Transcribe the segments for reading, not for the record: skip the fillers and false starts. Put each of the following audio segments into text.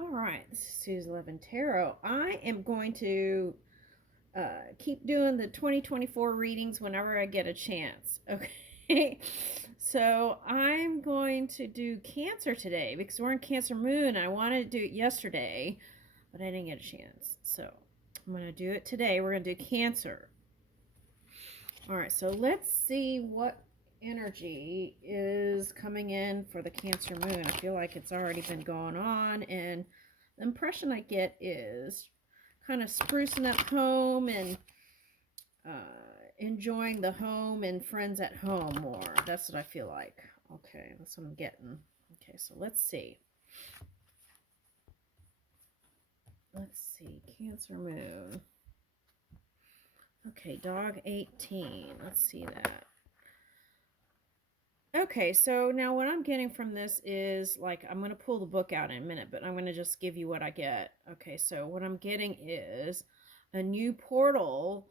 All right, this is Sue's 11 Tarot. I am going to keep doing the 2024 readings whenever I get a chance. Okay, so I'm going to do Cancer today because we're in Cancer Moon. I wanted to do it yesterday, but I didn't get a chance. So I'm going to do it today. We're going to do Cancer. All right, so let's see what energy is coming in for the Cancer Moon. I feel like it's already been going on, and the impression I get is kind of sprucing up home and enjoying the home and friends at home more. That's what I feel like. Okay, that's what I'm getting. Okay, so let's see. Let's see, Cancer Moon. Okay, dog 18. Let's see that. Okay, so now what I'm getting from this is, like, I'm going to pull the book out in a minute, but I'm going to just give you what I get. Okay, so what I'm getting is a new portal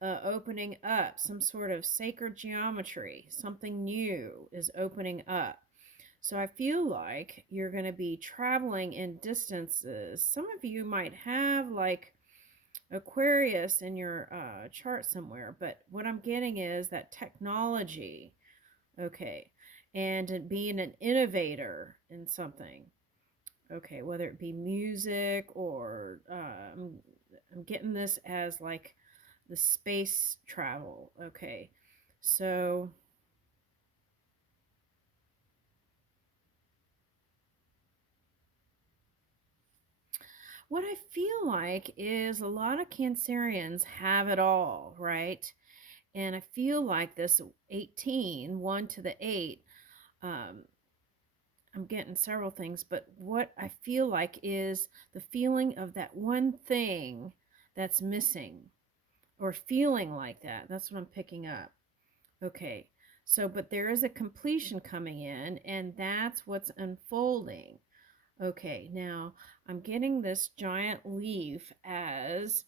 opening up, some sort of sacred geometry. Something new is opening up. So I feel like you're going to be traveling in distances. Some of you might have, like, Aquarius in your chart somewhere, but what I'm getting is that technology. Okay. And being an innovator in something. Okay. Whether it be music or I'm getting this as like the space travel. Okay. So what I feel like is a lot of Cancerians have it all, right? And I feel like this 18, 1 to the 8, um, I'm getting several things, but what I feel like is the feeling of that one thing that's missing, or feeling like that. That's what I'm picking up. Okay. So, but there is a completion coming in, and that's what's unfolding. Okay. Now, I'm getting this giant leaf as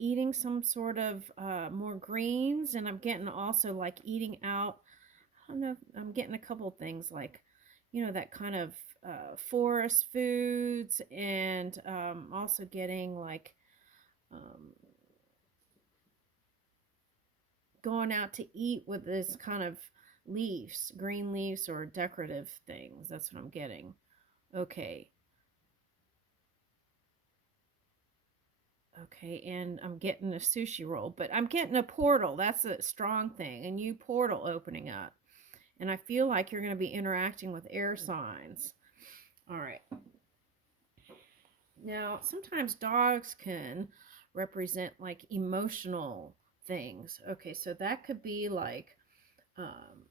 eating some sort of more greens, and I'm getting also like eating out. I don't know. I'm getting a couple things like, that kind of forest foods, and also getting like um, going out to eat with this kind of leaves, green leaves, or decorative things. That's what I'm getting. Okay. Okay, and I'm getting a sushi roll, but I'm getting a portal. That's a strong thing. A new portal opening up. And I feel like you're going to be interacting with air signs. All right. Now, sometimes dogs can represent like emotional things. Okay, so that could be like um,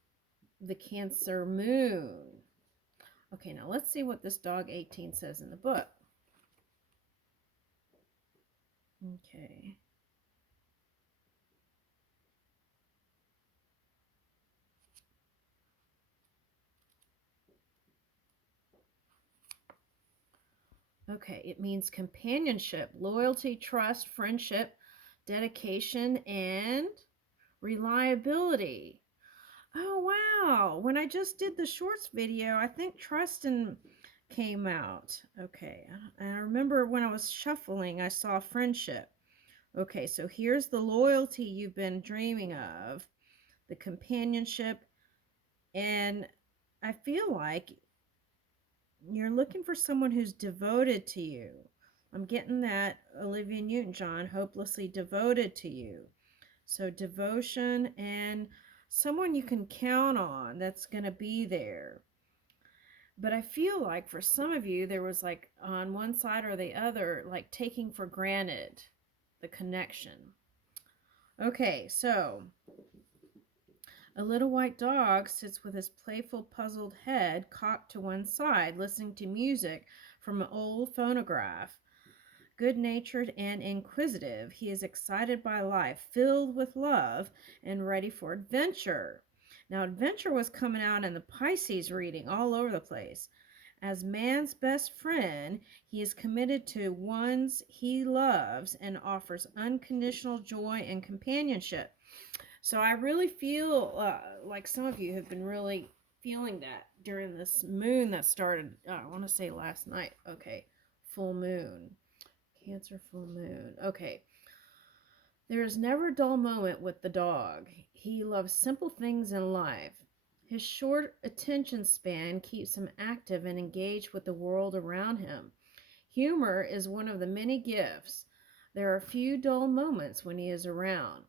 the Cancer moon. Okay, now let's see what this dog 18 says in the book. Okay. Okay, it means companionship, loyalty, trust, friendship, dedication, and reliability. Oh, wow. When I just did the shorts video, I think Trustin came out. Okay. And I remember when I was shuffling, I saw friendship. Okay, so here's the loyalty you've been dreaming of, the companionship, and I feel like you're looking for someone who's devoted to you. I'm getting that Olivia Newton-John, hopelessly devoted to you. So devotion and someone you can count on that's going to be there. But I feel like for some of you, there was like on one side or the other, like taking for granted the connection. Okay, so a little white dog sits with his playful, puzzled head cocked to one side, listening to music from an old phonograph. Good-natured and inquisitive, he is excited by life, filled with love, and ready for adventure. Now, adventure was coming out in the Pisces reading all over the place. As man's best friend, he is committed to ones he loves and offers unconditional joy and companionship. So I really feel like some of you have been really feeling that during this moon that started, I want to say last night. Okay, full moon. Cancer full moon. Okay. There is never a dull moment with the dog. He loves simple things in life. His short attention span keeps him active and engaged with the world around him. Humor is one of the many gifts. There are few dull moments when he is around.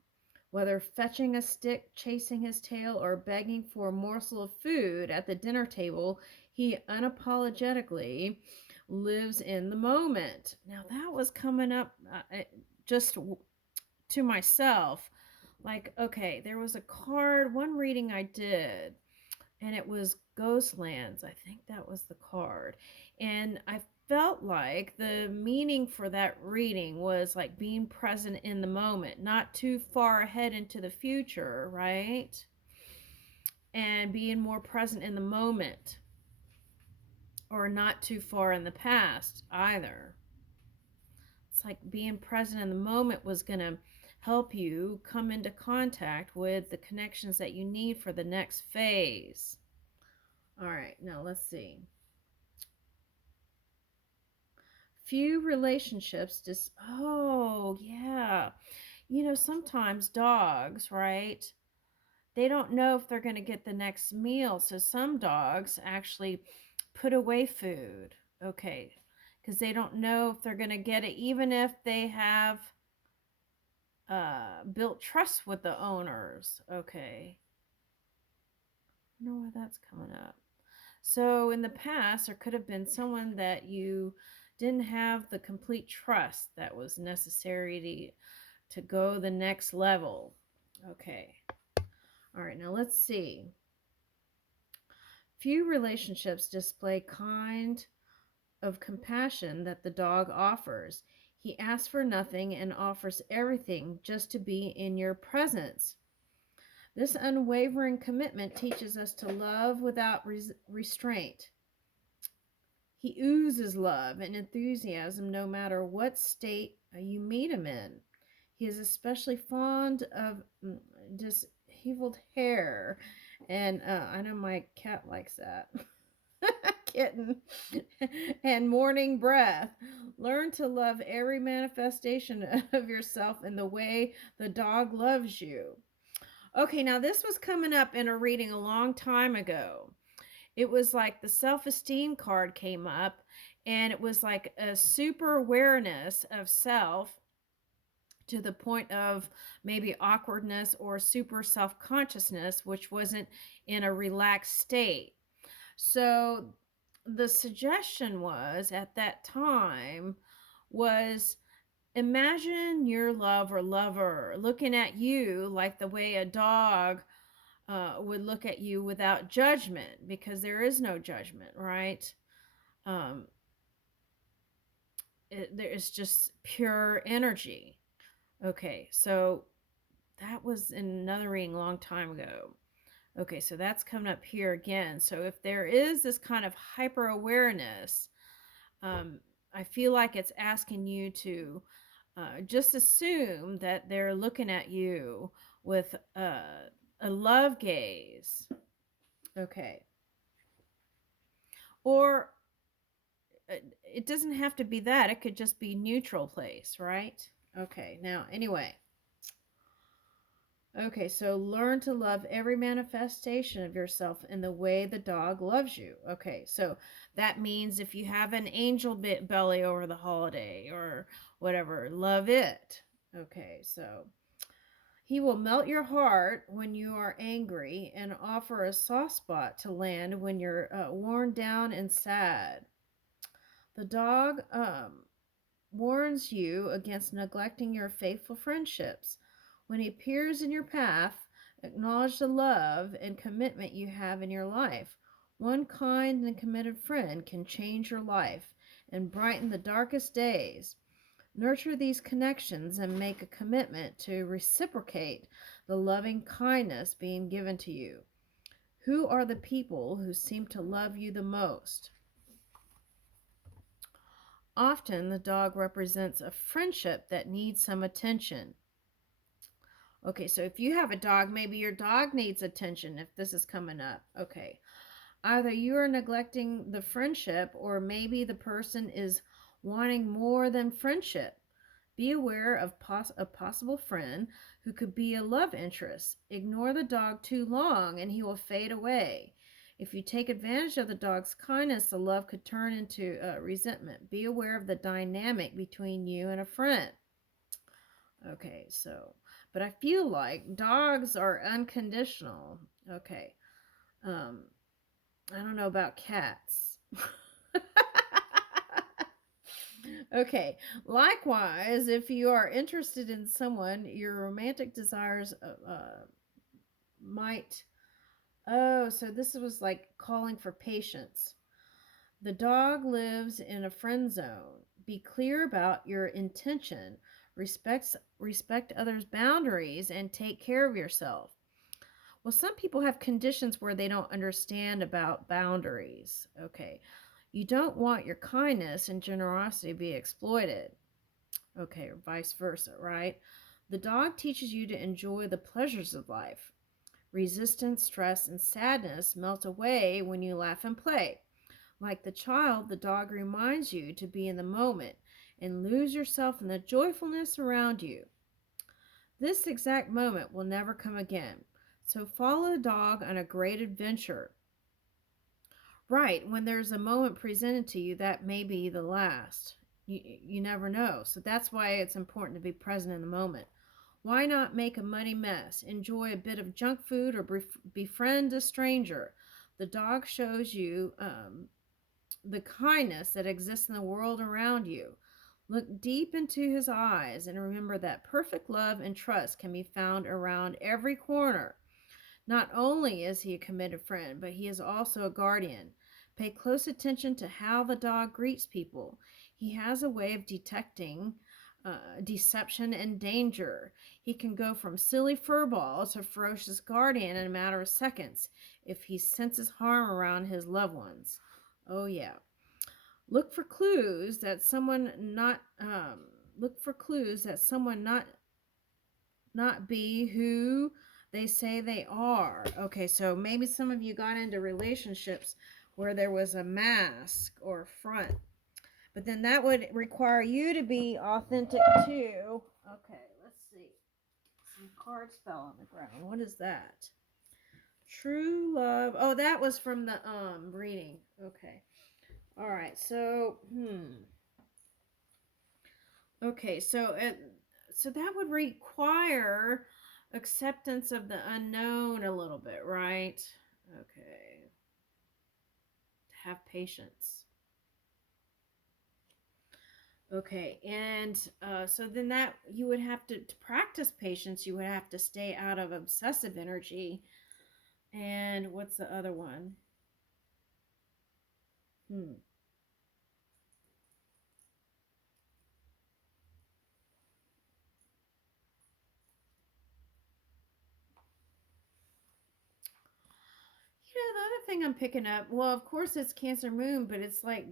Whether fetching a stick, chasing his tail, or begging for a morsel of food at the dinner table, he unapologetically lives in the moment. Now, that was coming up just to myself. Like, okay, there was a card, one reading I did, and it was Ghostlands. I think that was the card. And I felt like the meaning for that reading was like being present in the moment, not too far ahead into the future, right? And being more present in the moment, or not too far in the past either. It's like being present in the moment was going to help you come into contact with the connections that you need for the next phase. All right, now let's see. Few relationships just, oh, yeah. You know, sometimes dogs, right? They don't know if they're going to get the next meal. So some dogs actually put away food, okay, because they don't know if they're going to get it, even if they have built trust with the owners, okay. I don't know why that's coming up. So in the past, there could have been someone that you didn't have the complete trust that was necessary to go the next level. Okay. All right, now let's see. Few relationships display kind of compassion that the dog offers. He asks for nothing and offers everything just to be in your presence. This unwavering commitment teaches us to love without restraint. He oozes love and enthusiasm no matter what state you meet him in. He is especially fond of disheveled hair, and I know my cat likes that. Kitten. And morning breath. Learn to love every manifestation of yourself in the way the dog loves you. Okay, now this was coming up in a reading a long time ago. It was like the self-esteem card came up, and it was like a super awareness of self to the point of maybe awkwardness or super self-consciousness, which wasn't in a relaxed state. So the suggestion was at that time was imagine your love or lover looking at you like the way a dog would look at you without judgment, because there is no judgment, right? There is just pure energy. Okay, so that was in another reading a long time ago. Okay, so that's coming up here again. So if there is this kind of hyper awareness, I feel like it's asking you to just assume that they're looking at you with a love gaze. Okay. Or it doesn't have to be that. It could just be neutral place, right? Okay, now, anyway. Okay, so learn to love every manifestation of yourself in the way the dog loves you. Okay, so that means if you have an angel belly over the holiday or whatever, love it. Okay, so he will melt your heart when you are angry and offer a soft spot to land when you're worn down and sad. The dog warns you against neglecting your faithful friendships. When he appears in your path, acknowledge the love and commitment you have in your life. One kind and committed friend can change your life and brighten the darkest days. Nurture these connections and make a commitment to reciprocate the loving kindness being given to you. Who are the people who seem to love you the most? Often the dog represents a friendship that needs some attention. Okay, so if you have a dog, maybe your dog needs attention if this is coming up. Okay. Either you are neglecting the friendship, or maybe the person is wanting more than friendship. Be aware of a possible friend who could be a love interest. Ignore the dog too long and he will fade away. If you take advantage of the dog's kindness, the love could turn into resentment. Be aware of the dynamic between you and a friend. Okay, so, but I feel like dogs are unconditional. Okay, um, I don't know about cats. Okay, likewise, if you are interested in someone, your romantic desires might. Oh, so this was like calling for patience. The dog lives in a friend zone. Be clear about your intention. Respect others' boundaries and take care of yourself. Well, some people have conditions where they don't understand about boundaries. Okay. You don't want your kindness and generosity to be exploited. Okay, or vice versa, right? The dog teaches you to enjoy the pleasures of life. Resistance, stress, and sadness melt away when you laugh and play. Like the child, the dog reminds you to be in the moment and lose yourself in the joyfulness around you. This exact moment will never come again. So follow the dog on a great adventure. Right, when there's a moment presented to you, that may be the last. You never know. So that's why it's important to be present in the moment. Why not make a muddy mess? Enjoy a bit of junk food or befriend a stranger. The dog shows you the kindness that exists in the world around you. Look deep into his eyes and remember that perfect love and trust can be found around every corner. Not only is he a committed friend, but he is also a guardian. Pay close attention to how the dog greets people. He has a way of detecting deception and danger. He can go from silly furball to ferocious guardian in a matter of seconds if he senses harm around his loved ones. Oh yeah. Look for clues that someone not look for clues that someone not be who they say they are. Okay, so maybe some of you got into relationships where there was a mask or front, but then that would require you to be authentic too. Okay, let's see. Some cards fell on the ground. What is that? True love. Oh, that was from the reading. Okay. All right. So, Okay, so that would require acceptance of the unknown a little bit, right? Okay. Have patience. Okay, and so then that you would have to practice patience. You would have to stay out of obsessive energy. And what's the other one? Hmm. The other thing I'm picking up, well, of course it's Cancer Moon, but it's like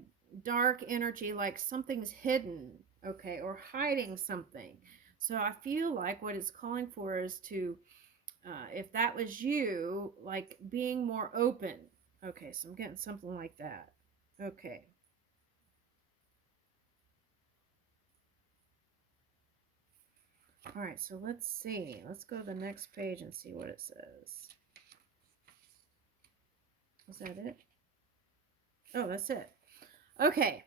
dark energy, like something's hidden, okay, or hiding something. So I feel like what it's calling for is to, if that was you, like being more open. Okay, so I'm getting something like that. Okay. All right, so let's see. Let's go to the next page and see what it says. Is that it? Oh, that's it. Okay.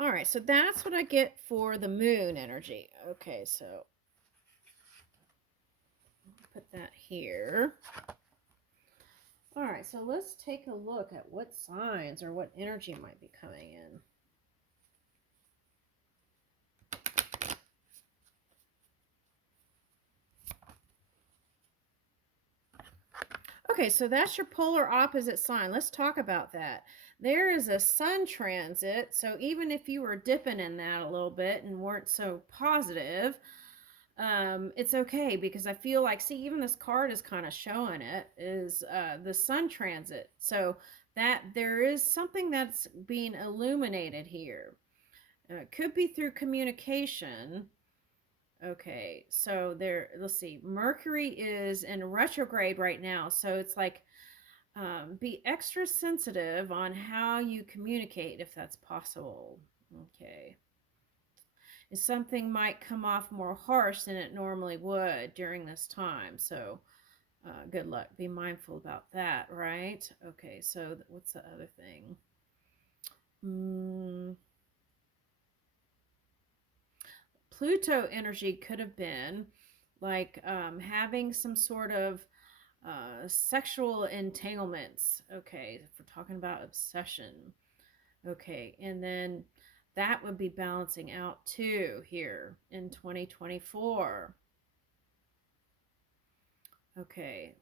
All right, so that's what I get for the moon energy. Okay, so put that here. All right, so let's take a look at what signs or what energy might be coming in. Okay, so that's your polar opposite sign. Let's talk about that. There is a sun transit, so even if you were dipping in that a little bit and weren't so positive, it's okay because I feel like, see, even this card is kind of showing it is the sun transit. So that there is something that's being illuminated here. It could be through communication. Okay, so there, let's see. Mercury is in retrograde right now, so it's like Be extra sensitive on how you communicate if that's possible. Okay. Something might come off more harsh than it normally would during this time. So, good luck. Be mindful about that, right? Okay, so what's the other thing? Pluto energy could have been like having some sort of sexual entanglements. Okay, if we're talking about obsession. Okay, and then that would be balancing out too here in 2024. Okay,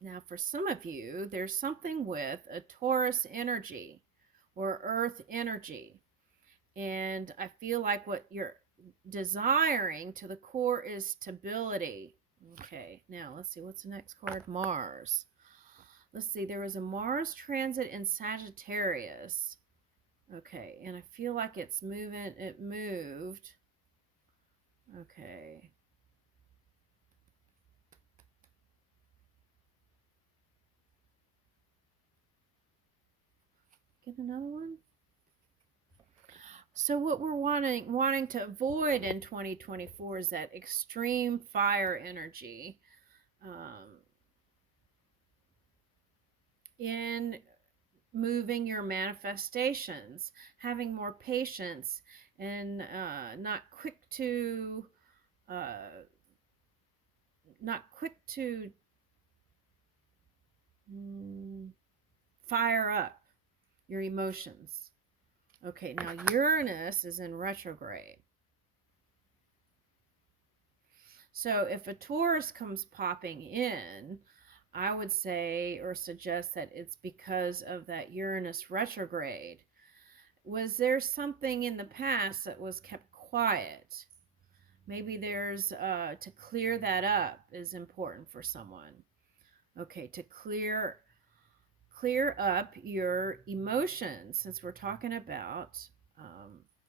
now for some of you, there's something with a Taurus energy or Earth energy. And I feel like what you're desiring to the core is stability. Okay, now let's see, what's the next card? Mars. Let's see, there was a Mars transit in Sagittarius. Okay, and I feel like it's moving, it moved. Okay. Get another one. So what we're wanting to avoid in 2024 is that extreme fire energy. In moving your manifestations, having more patience, and uh, not quick to fire up your emotions. Okay, now Uranus is in retrograde. So if a Taurus comes popping in, I would say or suggest that it's because of that Uranus retrograde. Was there something in the past that was kept quiet? Maybe there's to clear that up is important for someone. Okay, to clear up your emotions, since we're talking about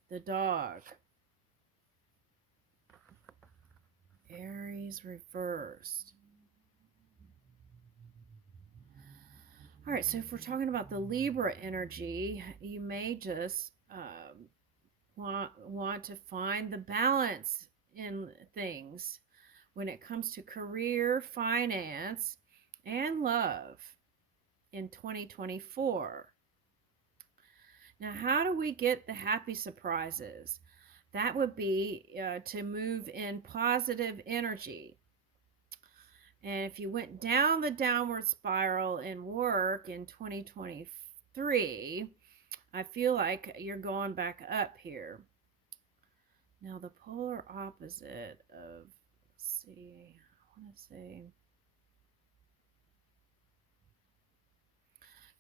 the dog. Aries reversed. All right, so if we're talking about the Libra energy, you may just want to find the balance in things when it comes to career, finance, and love in 2024. Now, how do we get the happy surprises? That would be to move in positive energy. And if you went down the downward spiral in work in 2023, I feel like you're going back up here. Now, the polar opposite of, let's see, I want to say,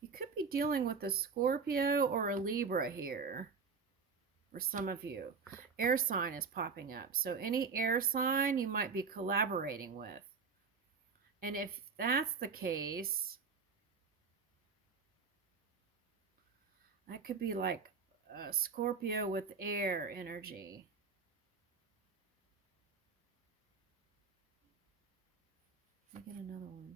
you could be dealing with a Scorpio or a Libra here for some of you. Air sign is popping up. So any air sign you might be collaborating with. And if that's the case, that could be like a Scorpio with air energy. Let me get another one.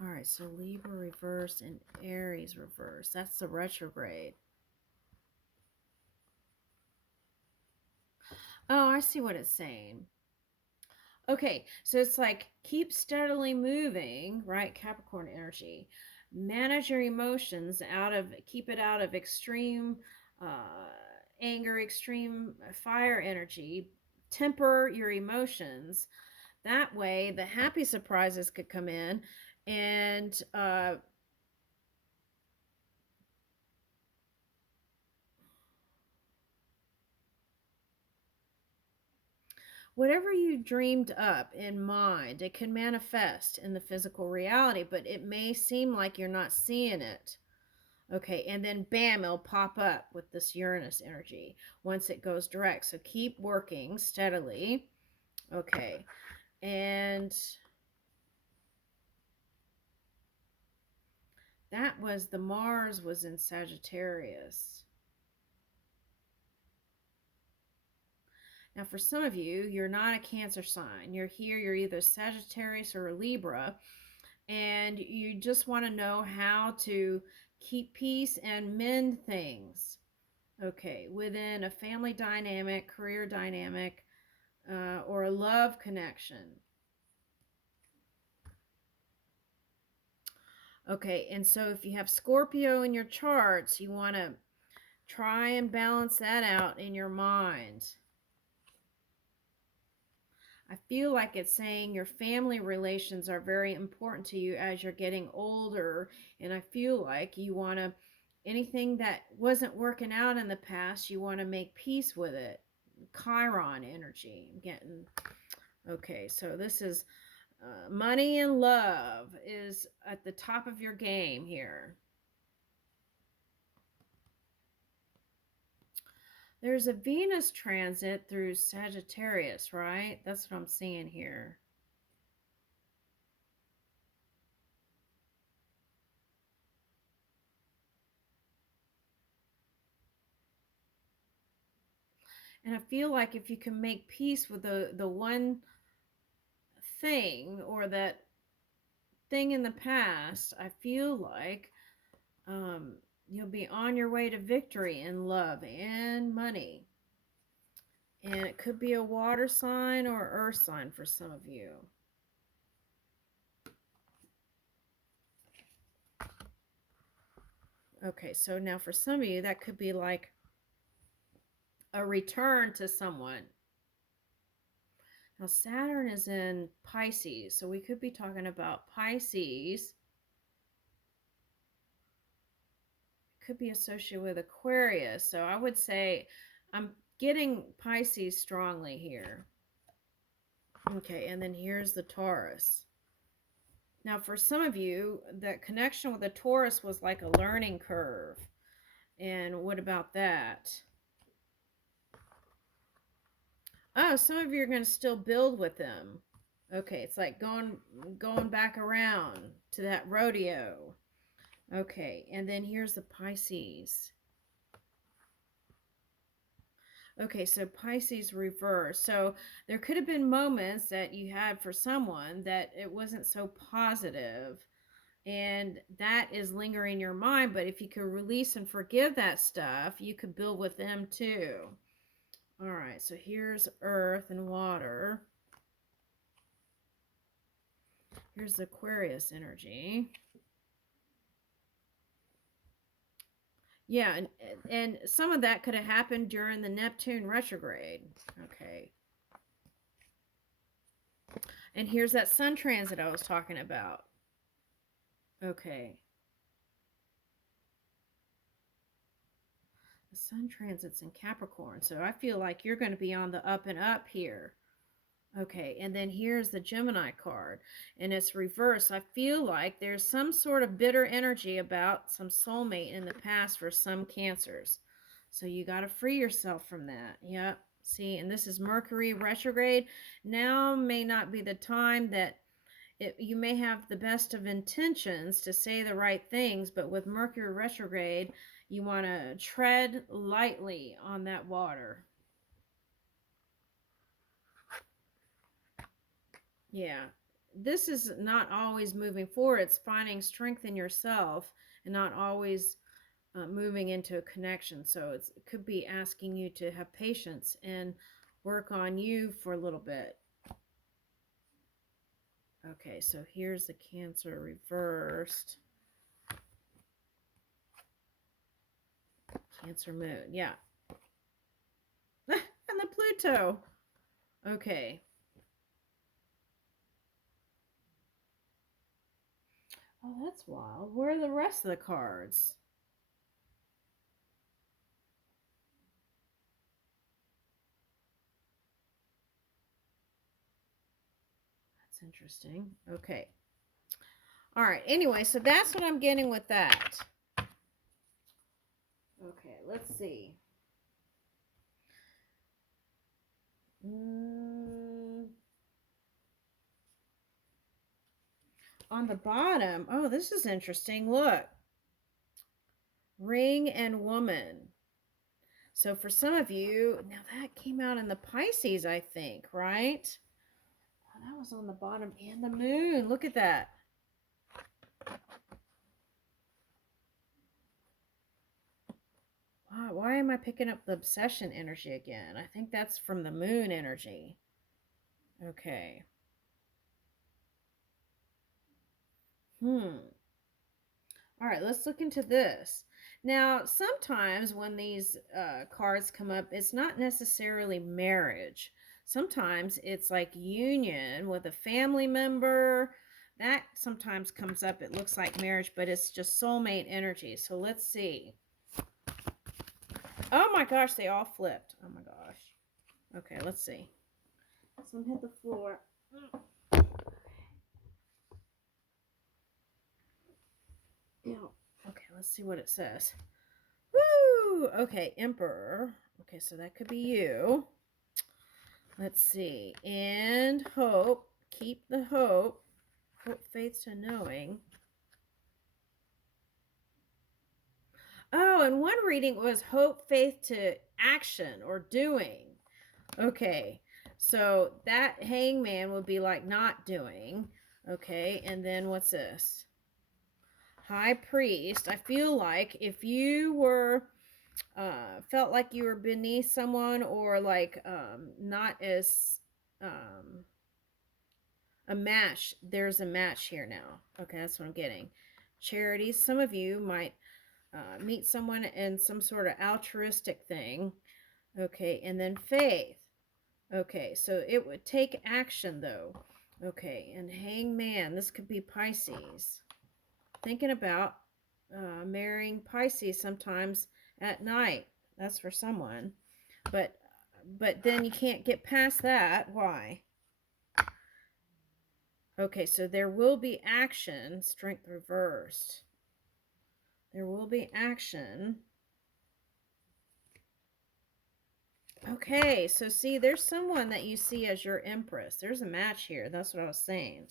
All right, so Libra reversed and Aries reversed. That's the retrograde. Oh, I see what it's saying. Okay, so it's like keep steadily moving, right? Capricorn energy. Manage your emotions keep it out of extreme anger, extreme fire energy. Temper your emotions. That way, the happy surprises could come in and whatever you dreamed up in mind, it can manifest in the physical reality, but it may seem like you're not seeing it. Okay, and then bam, it'll pop up with this Uranus energy once it goes direct. So keep working steadily. Okay, and that was the Mars was in Sagittarius. Now, for some of you, you're not a Cancer sign. You're here, you're either Sagittarius or a Libra. and you just want to know how to keep peace and mend things. Okay, within a family dynamic, career dynamic, or a love connection. Okay, and so if you have Scorpio in your charts, you want to try and balance that out in your mind. I feel like it's saying your family relations are very important to you as you're getting older, and I feel like you want to, anything that wasn't working out in the past, you want to make peace with it. Chiron energy. I'm getting, okay, so this is money and love is at the top of your game here. There's a Venus transit through Sagittarius, right? That's what I'm seeing here. And I feel like if you can make peace with the one thing or that thing in the past, I feel like you'll be on your way to victory in love and money. And it could be a water sign or earth sign for some of you. Okay, so now for some of you, that could be like a return to someone. Now, Saturn is in Pisces, so we could be talking about Pisces. Could be associated with Aquarius. So I would say I'm getting Pisces strongly here. Okay, and then here's the Taurus. Now, for some of you, that connection with the Taurus was like a learning curve. And what about that? Oh, some of you are going to still build with them. Okay, it's like going back around to that rodeo. Okay, and then here's the Pisces. Okay, so Pisces reverse. So there could have been moments that you had for someone that it wasn't so positive, and that is lingering in your mind. But if you could release and forgive that stuff, you could build with them too. All right, so here's earth and water. Here's Aquarius energy. Yeah, and some of that could have happened during the Neptune retrograde. Okay. And here's that sun transit I was talking about. Okay. The sun transit's in Capricorn, so I feel like you're going to be on the up and up here. Okay, and then here's the Gemini card, and it's reversed. I feel like there's some sort of bitter energy about some soulmate in the past for some Cancers. So you got to free yourself from that. Yep. See, and this is Mercury retrograde. Now may not be the time that you may have the best of intentions to say the right things, but with Mercury retrograde, you want to tread lightly on that water. Yeah. This is not always moving forward. It's finding strength in yourself and not always moving into a connection. So it could be asking you to have patience and work on you for a little bit. Okay, so here's the Cancer reversed. Cancer moon, yeah. And the Pluto. Okay. Oh, that's wild. Where are the rest of the cards? That's interesting. Okay. All right. Anyway, so that's what I'm getting with that. Okay, let's see. On the bottom, oh, this is interesting. Look. Ring and woman. So for some of you, now that came out in the Pisces, I think, right? Oh, that was on the bottom, and the moon. Look at that. am I picking up the obsession energy again? I think that's from the moon energy. Okay. All right, let's look into this. Now, sometimes when these cards come up, it's not necessarily marriage. Sometimes it's like union with a family member. That sometimes comes up. It looks like marriage, but it's just soulmate energy. So let's see. Oh my gosh, they all flipped. Oh my gosh. Okay, let's see. Some hit the floor. Okay, let's see what it says. Woo! Okay, Emperor. Okay, so that could be you. Let's see. And hope. Keep the hope. Hope, faith to knowing. Oh, and one reading was hope, faith to action or doing. Okay, so that hangman would be like not doing. Okay, and then what's this? High priest. I feel like if you were felt like you were beneath someone or like not as a match, there's a match here now. Okay, that's what I'm getting. Charities. Some of you might meet someone in some sort of altruistic thing. Okay, and then faith. Okay, so it would take action though. Okay, and hangman. This could be Pisces. Thinking about marrying Pisces sometimes at night. That's for someone. But then you can't get past that. Why? Okay, so there will be action. Strength reversed. There will be action. Okay, so see, there's someone that you see as your empress. There's a match here. That's what I was saying.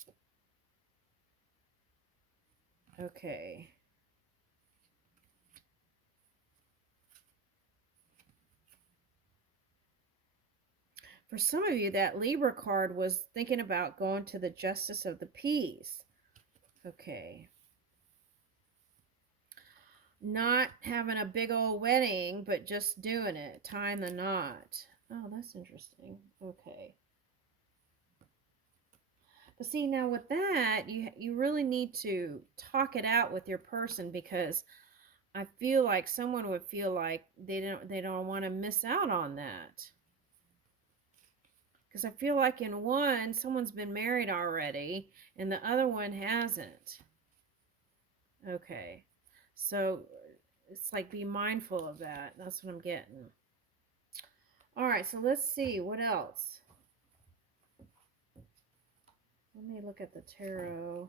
Okay. For some of you, that Libra card was thinking about going to the Justice of the Peace. Okay. Not having a big old wedding, but just doing it, tying the knot. Oh, that's interesting. Okay. But see, now with that, you really need to talk it out with your person, because I feel like someone would feel like they don't want to miss out on that. Because I feel like in one, someone's been married already, and the other one hasn't. Okay. So it's like be mindful of that. That's what I'm getting. All right, so let's see. What else? Let me look at the tarot.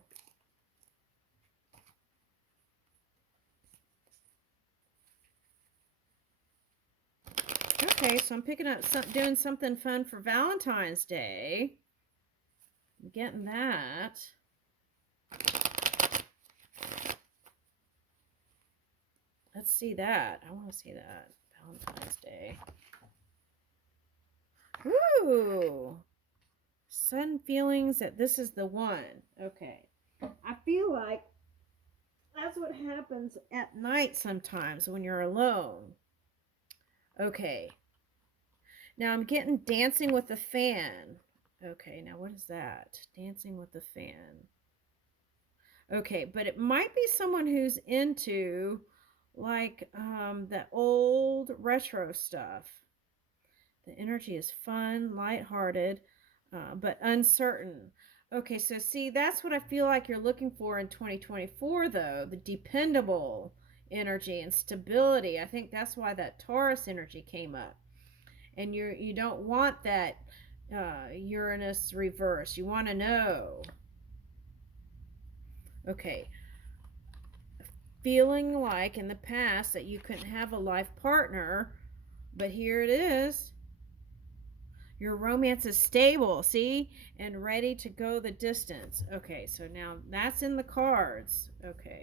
Okay, so I'm picking up doing something fun for Valentine's Day. I'm getting that. Let's see that. I want to see that. Valentine's Day. Ooh. Sudden feelings that this is the one. Okay. I feel like that's what happens at night sometimes when you're alone. Okay. Now I'm getting dancing with the fan. Okay, now what is that? Dancing with the fan. Okay, but it might be someone who's into like the old retro stuff. The energy is fun, lighthearted, but uncertain. Okay, so see, that's what I feel like you're looking for in 2024, though, the dependable energy and stability. I think that's why that Taurus energy came up. And you don't want that Uranus reverse. You want to know. Okay. Feeling like in the past that you couldn't have a life partner, but here it is. Your romance is stable, see? And ready to go the distance. Okay, so now that's in the cards. Okay.